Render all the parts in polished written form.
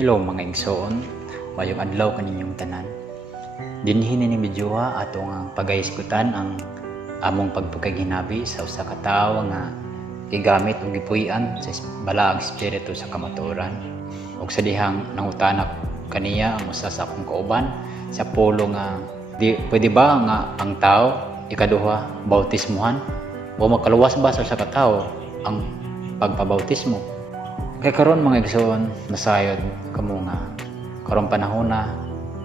Hello mga igsoon, mayong adlaw kaninyong tanan. Dinhi ni videoha atong pagahisgutan ang among pagpagkaginabi sa usa ka tawo nga gigamit og gipuy-an sa balaag espiritu sa kamatuoran. Ug sa dihang nangutanak kaniya ang usa sa akong kauban sa polo nga pwede ba nga ang tawo ikaduha bautismuhan o makaluwas ba sa usa ka tawo ang pagpabautismo? Kay karon mga igsoon, nasayod kamo nga karong panahon na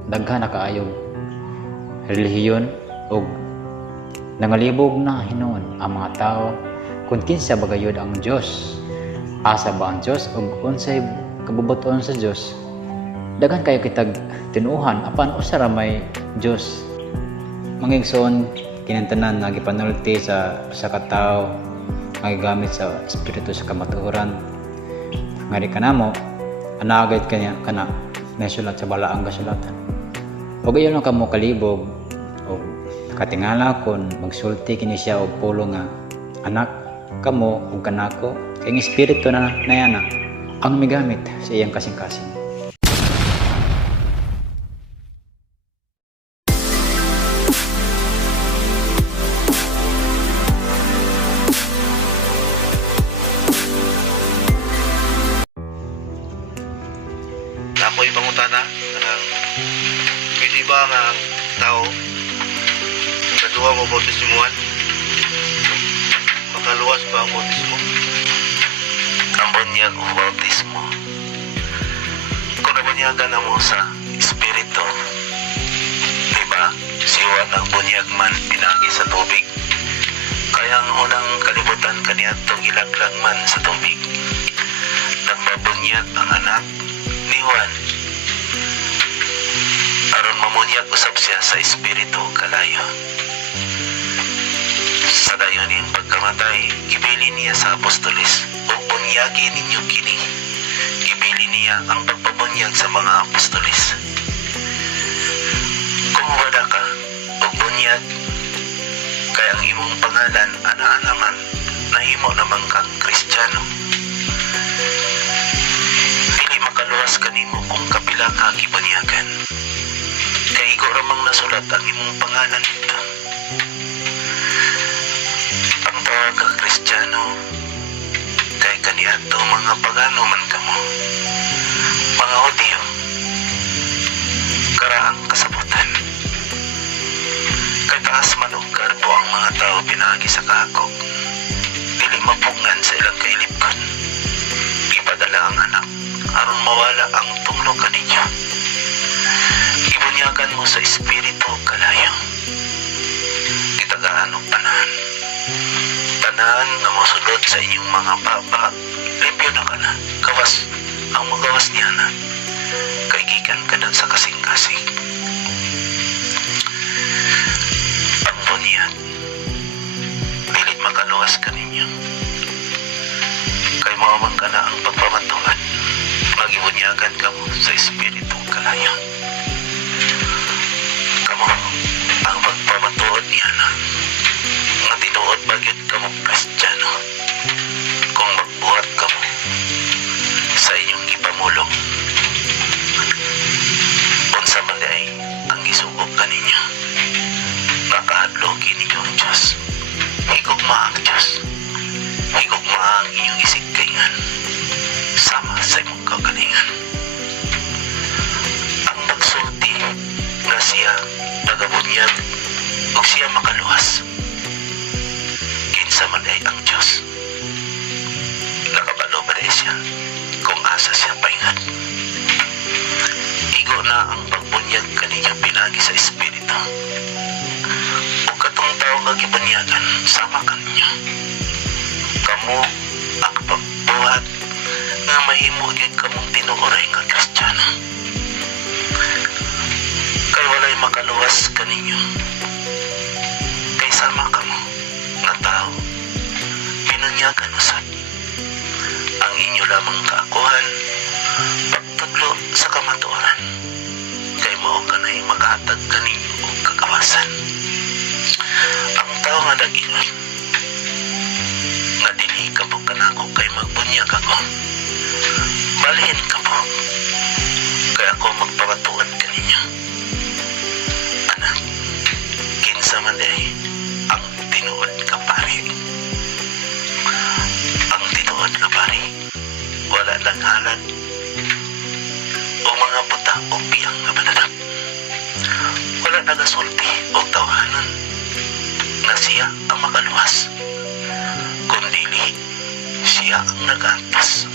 daghan na kaayo relihiyon ug nangalibog na hinuon ang mga tao kung kinsa bagayod ang Dios. Asa ba ang Dios ug unsay kabubuton sa Dios? Daghan kayo kitag tinuhan apan usa ra may Dios. Mga igsoon, kinantanan nga gipanulti sa ka tawo nga gigamit sa espiritu sa kamatuoran. Ngari kanamo anaagad kanya kana nasulat sa balaang kasulatan. Ug ayon lang kamo kalibog og katingala kon magsulti kini siya og pulo nga anak kamo ug kanako kay ang espiritu na nayana ang migamit sa iyang kasing-kasing. Ako'y pangutana, pwede ba nga ang tao kaduha mo bautismuhan? Makaluwas ba ang bautismo? Ang bunyag o bautismo, kung nabunyagan na mo sa espiritu, diba? Siwa ng bunyag man pinagi sa tubig, kaya ang unang kalibutan kaniyatong ilaglag man sa tubig. Nagpabunyag ang anak ni Juan aron mamunyag usab siya sa espiritu kalayo. Sa dayon niyang pagkamatay, gibili niya sa apostoles ug bunyagi ninyo kini. Gibili niya ang pagpabunyag sa mga apostoles. Kung wala ka ug bunyag, kaya ang imong pangalan ana-ana man, nahimo naman kang Kristiyano. Dili makaluwas kanimo kung kapila ka gibunyagan. Kay igo ramang nasulat ang imong pangalan dito. Ang tawag ka Kristiyano, kay kaniadto mga pagano man kamo, mga Hudyo, karaang kasabutan. Kay taas man og karbo ang mga tao pinagi sa kahakog, dili mapugnan sa ilang kailipkon. Ipadala ang anak aron mawala ang tunglo kaninyo. Ibunyagan mo sa espiritu kalayo. Itagaan og tanan. Tanan na mosulod sa inyong mga baba, limpyo na ka na. Gawas ang magawas niya na. Kay gikan ka na sa kasing-kasing. Ang bunyag, pilit makaluwas ka ninyo. Kay maamang ka na ang pagpamatuan. Magibunyagan ka mo sa espiritu kalayo. Kamo ang pagpamatuod niya na nga tinuod bagyod ka mo Kristiyano. Kung magbuhat ka mo sa inyong ipamulong, unsa man ay ang gisugod kaninyo, nakahadloki ninyo ang Diyos. Higugma ang Diyos, higugma ang inyong isigkaingan sama sa imong kagalingan. Ang nagsulti nga siya nagabunyag o siya makaluwas, kinsa man ay ang Diyos. Nakabalo ba rin siya kung asa siya paingan? Igo na ang pagbunyag kaninyo pinagi sa espiritu. O katong tao kagibunyagan sama kaninyo. Kamu ang pagbuhat nga mahimo gyud kamong tinuoray nga Kristiyano. Kay walay makaluwas kaninyo. Kay sama kamo nga tao pinunyagan usab. Ang inyo lamang kaakuhan pagtudlo sa kamatuoran. Kay mao kanay makahatag kaninyo og kagawasan. Ang tao nga nag-ingon nga dili ka po kanako kay magbunyag ako, balhin ka po. naghalad o mga buta o piyang nga banadap. Wala nagasulti o tawanan na siya ang makaluwas, kundili siya ang nag-antas,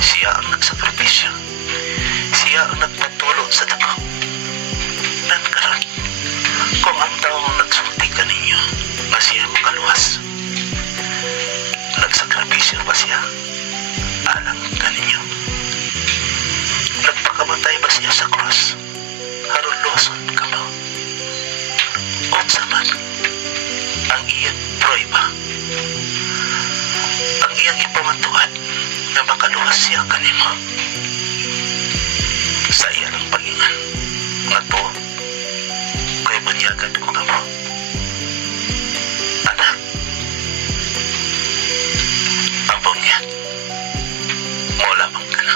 siya ang nagsakripisyo, siya ang nagpatulo sa dako. Nan karon, kung ang taong nagsulti kaninyo na siya makaluwas, nagsakripisyo ba siya alang kaninyo? Nagpakamatay ba siya sa cross aron luwason kamo? Unsa man ang iyang prueba, ang iyang ipamatuan na makaluwas siya kanimo? Sa iya ng pagingan nga to kay bunyagan ko kamo. Anak, ang bunyag mo lamang ka na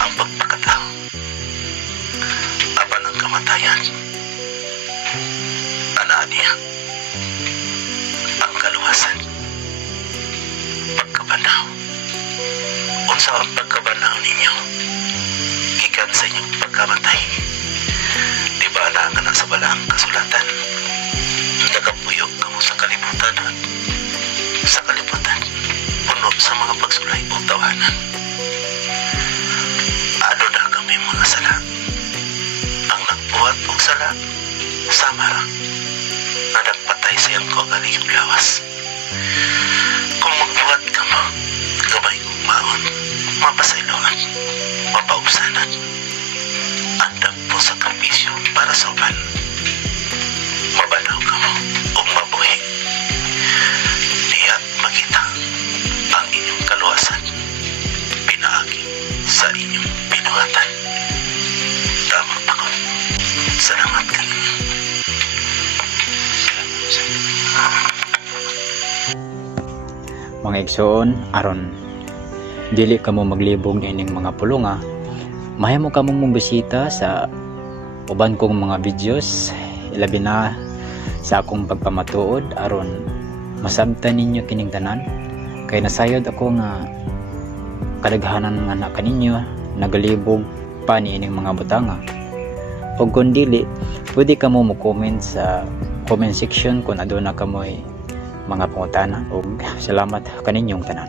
ang pagpakatao, apan ang kamatayan ana niya ang kaluwasan. Pagkabanaw, unsa ang pagkabanaw ninyo gikan sa inyong pagkamatay? Di ba na nga sa balang kasulatan, nagapuyog kamo sa kalibutan at sa kalibutan puno sa mga pagsulay o tawanan. Ano na kami mga sala, ang nagbuhat og sala sama ra na nagpatay sa iyang kaugalingong lawas. Kung magbuhat ka mo, gabay kong maon, mapasailoan, mapaubsanan, andam po sa kabisyo para sa uban. Mabanaw ka mo o mabuhi. Diya makita ang inyong kaluwasan, pinaagi sa inyong pinuhatan. Tama pa ko. Salamat ka ninyo. Mga igsoon, aron dili kamo maglibog ining mga pulunga, mahimo kamo mong bisita sa uban kong mga videos, ilabi na sa akong pagpamatuod aron masabtan ninyo kining tanan. Kay nasayod ako nga kadaghanan nga anak kaninyo nagalibog pa ni ining mga butanga. O kung dili, pwede kamo mo comment sa comment section kung aduna kamoy mga pangutana. Og salamat kaninyong tanan.